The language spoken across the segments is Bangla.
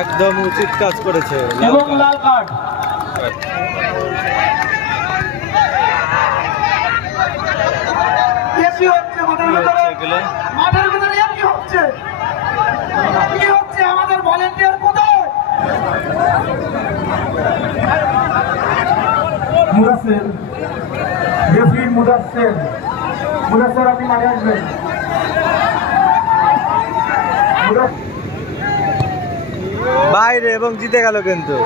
একদম উচিত কাজ করেছে এবং লাল কার্ড। মাঠের ভিতরে কি হচ্ছে? কি হচ্ছে? আমাদের ভলেন্টিয়ার কোথায়? মুদাসসির, রেফারি মুদাসসির, মুদাসসির আপনি মাঠে আসবেন। বাইরে এবং জিতে গেল, কিন্তু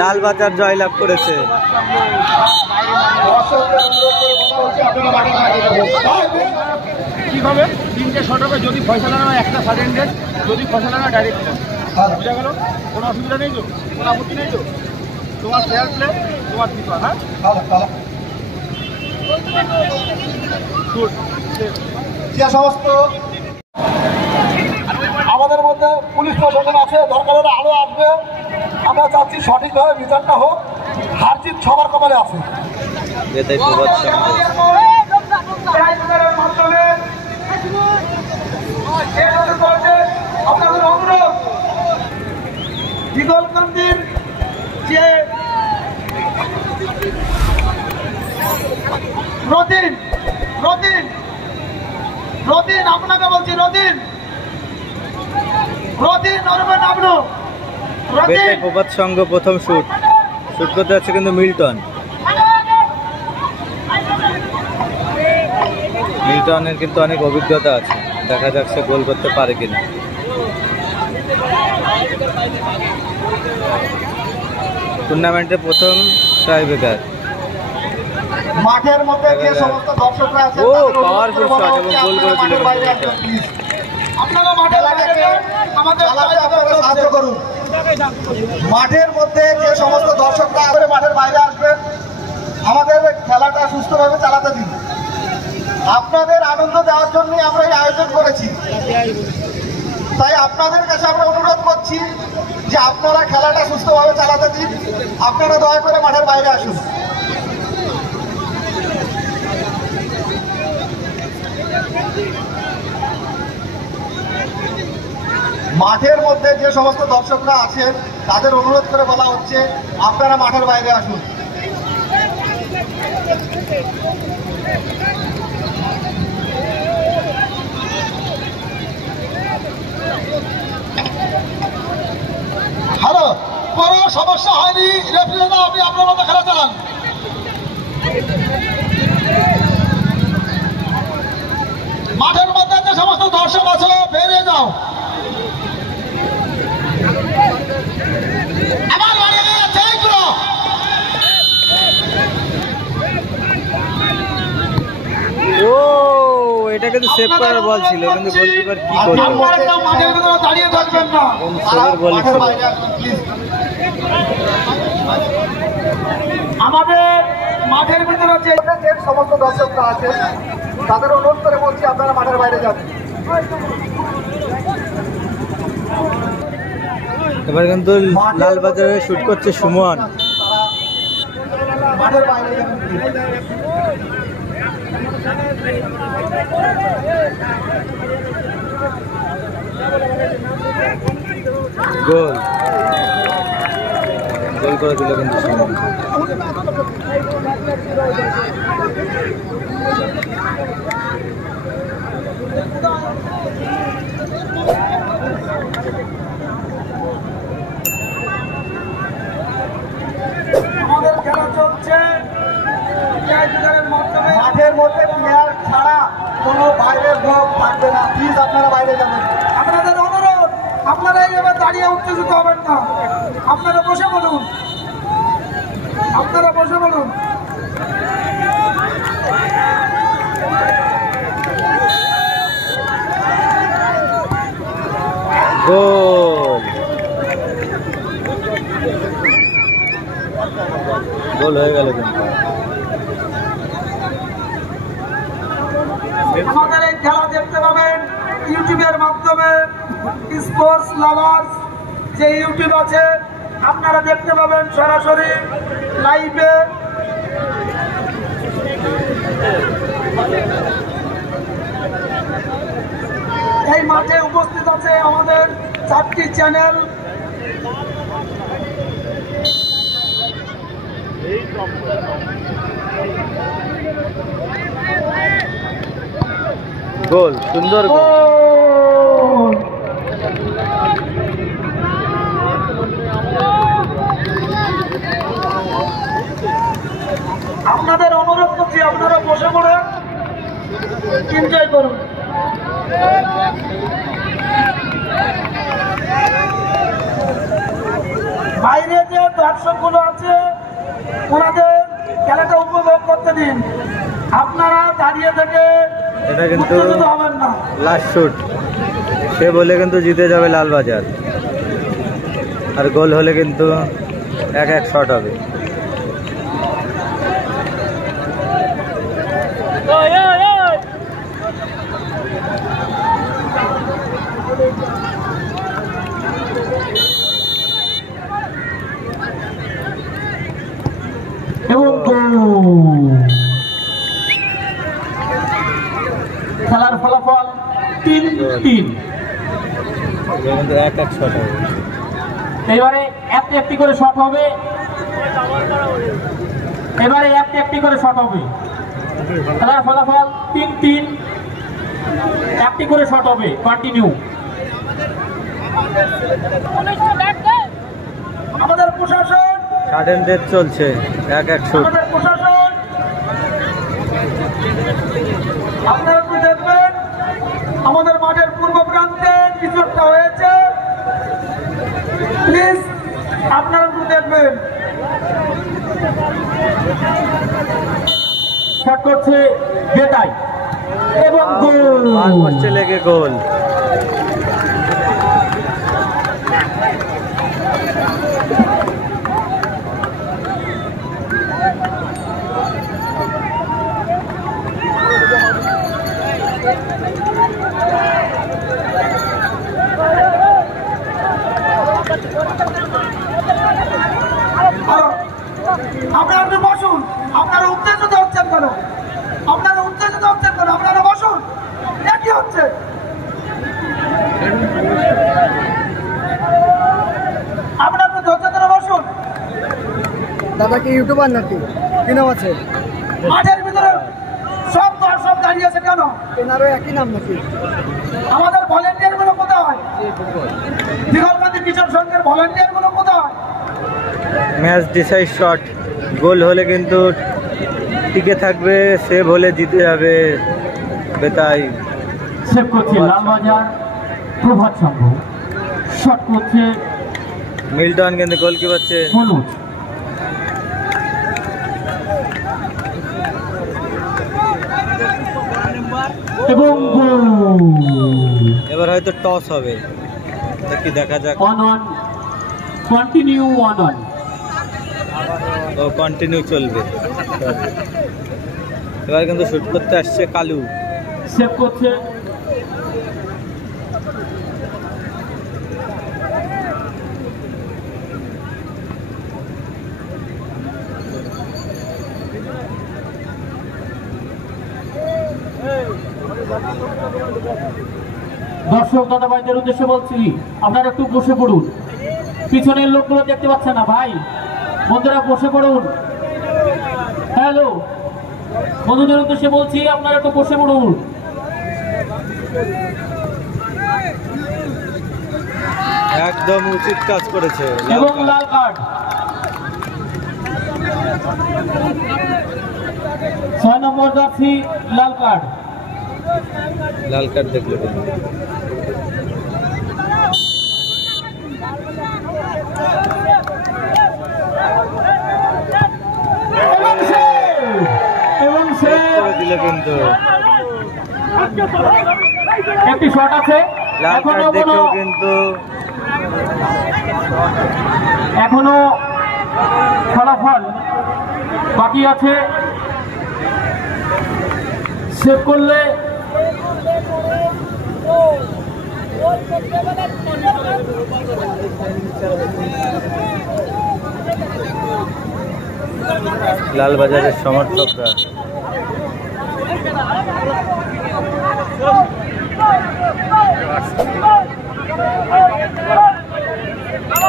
লালবাজার জয়লাভ করেছে। ঠিক হবে, তিনটে শট হবে যদি ফয়সালা না হয়, একটা সার্জেন্টের যদি ফয়সালা না ডাইরেক্ট বুঝা গেল। কোনো অসুবিধা নেই তো, কোনো আপত্তি নেই তো? তোমার ফেয়ার প্লে, তোমার ফিফা। হ্যাঁ, যে সমস্ত আমাদের মধ্যে পুলিশ প্রশাসন আছে, দরকার হলে আরও আসবে। আমরা চাচ্ছি সঠিকভাবে বিচারটা হোক। হার জিত সবার কপালে আছে। আপনাদের অনুরোধ, দিগলকান্দির যে রদিন, রদিন, রদিন, আপনাকে বলছি রদিন, রদিন অরবে নামলো। প্রভাত সংঘ প্রথম শুট করতে যাচ্ছে কিন্তু মিল্টনের কিন্তু অনেক অভিজ্ঞতা আছে। দেখা যাক সে গোল করতে পারে কিনা। টুর্নামেন্টের প্রথম টাইব্রেকার। মাঠের মধ্যে যে সমস্ত দর্শকরা আছে, ও পাওয়ারফুল শট এবং গোল করে দিল। আপনারা মাঠে আমাদের সাহায্য করুন। মাঠের মধ্যে যে সমস্ত দর্শকরা আছে মাঠের বাইরে আসবেন, আমাদের খেলাটা সুস্থভাবে চালাতে দিন। আপনাদের আনন্দ দেওয়ার জন্যই আমরা এই আয়োজন করেছি। তাই আপনাদের কাছে আমরা অনুরোধ করছি যে আপনারা খেলাটা সুস্থভাবে চালাতে দিন। আপনারা দয়া করে মাঠের বাইরে আসুন। মাঠের মধ্যে যে সমস্ত দর্শকরা আছেন তাদের অনুরোধ করে বলা হচ্ছে আপনারা মাঠের বাইরে আসুন। হ্যালো, কোনো সমস্যা হয়নি। রেফারি না, আপনি আপনার মতো খেলা চালান। মাঠের মধ্যে যে সমস্ত দর্শক আছে বেরিয়ে যাও। আমার বাড়ি যাচ্ছে এইগুলো। ও, এটা কিন্তু সেভ করার বল ছিল, কিন্তু গোলকিপার কি করলো? মাঠের ভিতরে দাঁড়িয়ে থাকবেন না, মাঠের বাইরে আসুন প্লিজ। আমাদের মাঠের ভিতরে যে সমস্ত দর্শকরা আছে তাদের অনুরোধ করে বলছি আপনারা মাঠের বাইরে যাবেন। এবার কিন্তু লালবাজারে শুট করছে সুমন। মাঠের বাইরে যাবেন। গোল করে দিল কিন্তু সুমন। আমাদের খেলা চলছে মাঠের মধ্যে, প্লেয়ার ছাড়া কোনো বাইরের লোক থাকবে না। প্লিজ আপনারা বাইরে যাবেন। আপনাদের অনুরোধ, আপনারা এইভাবে দাঁড়িয়ে উত্তেজিত হবেন না। আপনারা বসে বলুন, আপনারা বসে বলুন। গোল হয়ে গেল কিন্তু। আমাদের এই খেলা দেখতে পাবেন ইউটিউবের মাধ্যমে। স্পোর্টস লাভার্স যে ইউটিউব আছে, আপনারা দেখতে পাবেন সরাসরি লাইভে। মাঠে উপস্থিত আছে আমাদের 4টি চ্যানেল। গোল, সুন্দর গোল। আপনাদের অনুরোধ করছি, আপনারা বসে পড়ে এনজয় করুন। বাইরে যে দর্শকগুলো আছে ওনাদের খেলাটা উপভোগ করতে দিন, আপনারা দাঁড়িয়ে থেকে এটা কিন্তু উত্তেজিত হবেন না। লাস্ট শুট, সে বলে কিন্তু জিতে যাবে লালবাজার, আর গোল হলে কিন্তু 1-1 শট হবে। খেলার ফলাফল 3-3। 1-1 শট হবে। এবারে একটি করে শট হবে, এবারে একটি করে শট হবে। খেলার ফলাফল 3-3, একটি করে শট হবে। কন্টিনিউ। আমাদের প্রশাসন সাডেন ডেথ চলছে, 1-1 শুট। আমাদের প্রশাসন আপনারা একটু দেখবেন, আমাদের মাঠের পূর্ব প্রান্তে কিছু একটা হয়েছে, প্লিজ আপনারা একটু দেখবেন। শট করছে বেতাই এবং গোল। পোস্টে লেগে গোল। আপনারা একটু বসুন, আপনারা উত্তেজিত হচ্ছেন কেন? আপনারা উত্তেজিত হচ্ছেন কেন? আপনারা বসুন, কি হচ্ছে? আপনারা একটু ধৈর্য ধরে বসুন। দাদা কি ইউটিউবার নাকি? কি নাম আছে? মাঠের ভিতরে সব দর্শক দাঁড়িয়ে আছে কেন? এনারও একই নাম নাকি? আমাদের ভলেন্টিয়ার গুলো কোথায়? দিগলকান্দি কিশোর সংঘের ভলেন্টিয়ার গুলো কোথায়? ম্যাচ ডিসাইড শট, গোল হলে কিন্তু টিকে থাকবে, সেভ হলে জিতে যাবে বেতাই। সেভ করছে লালবাজার প্রভাত সংঘ, শট করছে মিল্টন, কিন্তু গোলকিপার হচ্ছে মনোজ। এবং এবার হয়তো টস হবে, কি দেখা যাক। 1-1, কন্টিনিউ 1-1। ও কন্টিনিউ চলবে। এবার কিন্তু শুট করতে আসছে কালু, সেভ করছে দর্শক দাদা ভাইদের উদ্দেশ্যে বলছি, আপনারা একটু বসে পড়ুন। পিছনের লোকগুলো দেখতে পাচ্ছেন না ভাই, বন্ধুরা বসে পড়ুন। হ্যালো, বন্ধুদের উদ্দেশ্যে বলছি, আপনারা একটু বসে পড়ুন। একদম উচিত কাজ করেছে। এবং লাল কার্ড, 6 নম্বর জার্সি, লাল কার্ড। লাল কার্ড দেখলো কেন? এবং সে দিল কিন্তু একটি শট আছে, লাল কার্ড দেখেও কিন্তু এখনো ফলাফল বাকি আছে। সেভ করলে লালবাজারের সমর্থকরা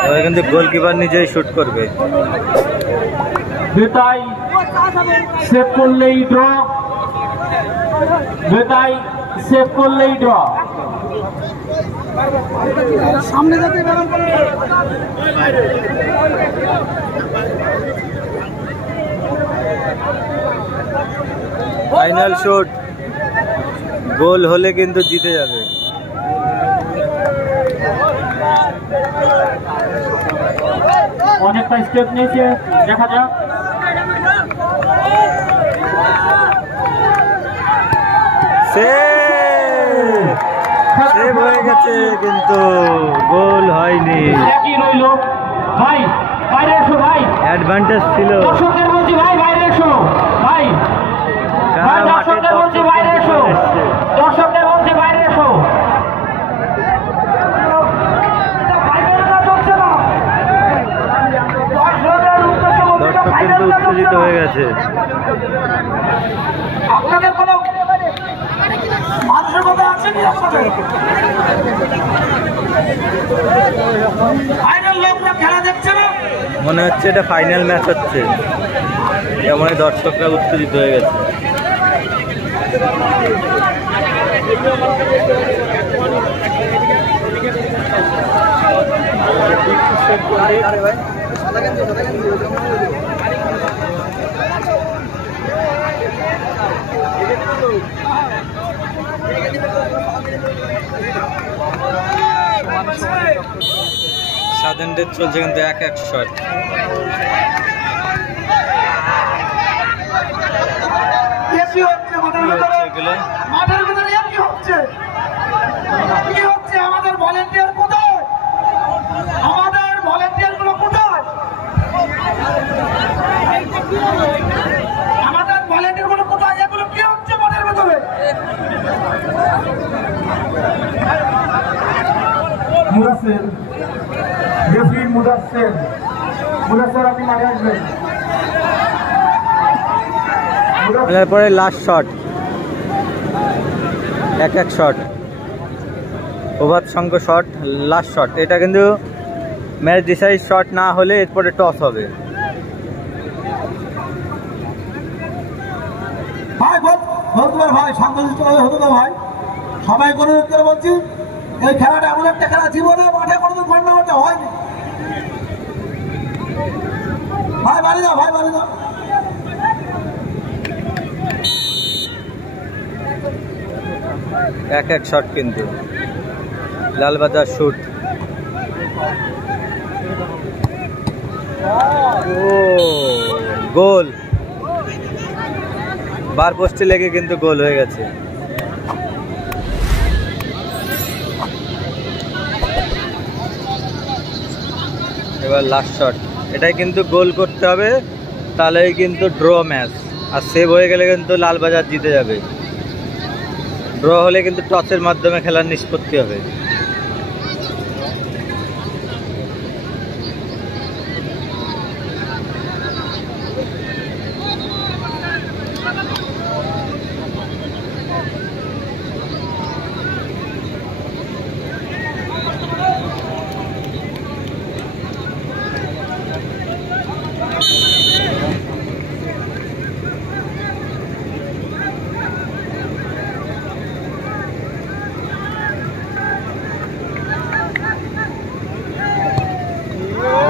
এবার কিন্তু গোলকিপার নিজেই শুট করবে। বেতাই সেভ করলেই ড্র, বেতাই সেভ করলেই ড্র। সামনে যাতে ফাইনাল শুট, গোল হলে কিন্তু জিতে যাবে। অনেকটা স্টেপ নিয়েছে, দেখা যাক। সেভ হয়ে গেছে কিন্তু গোল হয়নি। একই রইল। ভাই বাইরে এসো, ভাই অ্যাডভান্টেজ ছিল। দর্শকদের বলছি ভাই বাইরে এসো, ভাই ভাই দর্শকদের বলছি বাইরে এসো, দর্শকদের বলছি বাইরে এসো। দর্শক কিন্তু উত্তেজিত হয়ে গেছে। আপনাদের কোনো মানসিকতা আছে কি আপনাদের? ফাইনাল লোকরা খেলা দেখছে না? মনে হচ্ছে এটা ফাইনাল ম্যাচ হচ্ছে, এমন দর্শকরা উত্তেজিত হয়ে গেছে। সাদেন ডেথ চলছে কিন্তু এক শট। মাঠের ভিতরে কি হচ্ছে? কি হচ্ছে? আমাদের ভলেন্টিয়ার কোথায়? আমাদের ভলেন্টিয়ার গুলো কোথায়? আমাদের ভলেন্টিয়ার গুলো কোথায়? এগুলো কি হচ্ছে মাঠের ভিতরে? মুদাসসির, রেফারি মুদাসসির, আপনি মাঠে আসবেন। এরপরে লাস্ট শট, এক শট, প্রভাত সংঘ শট, লাস্ট শট। এটা কিন্তু ম্যাচ ডিসাইড শট না হলে এরপরে টস হবে। ভাই বলতে ভাই শান্তশিষ্ট হতো না ভাই, সবাই করে বলছি এই খেলাটা এমন একটা খেলা, জীবনে মাঠে কোনোদিন টুর্নামেন্টে হয়নি। ভাই বাড়ি দাও, ভাই বাড়ি দাও। এক শট কিন্তু লালবাজার শুট। ও গোল, বার পোস্টে লেগে কিন্তু গোল হয়ে গেছে। এবার লাস্ট শট, এটাই কিন্তু গোল করতে হবে, তাহলেই কিন্তু ড্র ম্যাচ। আর সেভ হয়ে গেলে কিন্তু লালবাজার জিতে যাবে। ড্র হলে কিন্তু টসের মাধ্যমে খেলার নিষ্পত্তি হবে।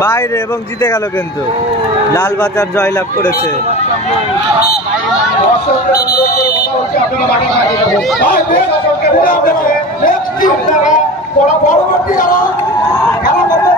বাইরে এবং জিতে গেল কিন্তু লালবাজার জয়লাভ করেছে। পরবর্তী যারা খেলা করবে